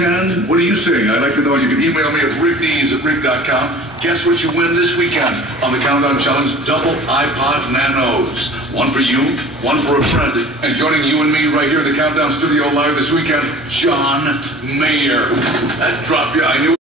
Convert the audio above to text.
10? What are you saying? I'd like to know. You can email me at rickdees@rick.com. Guess what you win this weekend on the Countdown Challenge? Double iPod Nanos. One for you, one for a friend. And joining you and me right here in the Countdown Studio live this weekend, John Mayer. That dropped you. I knew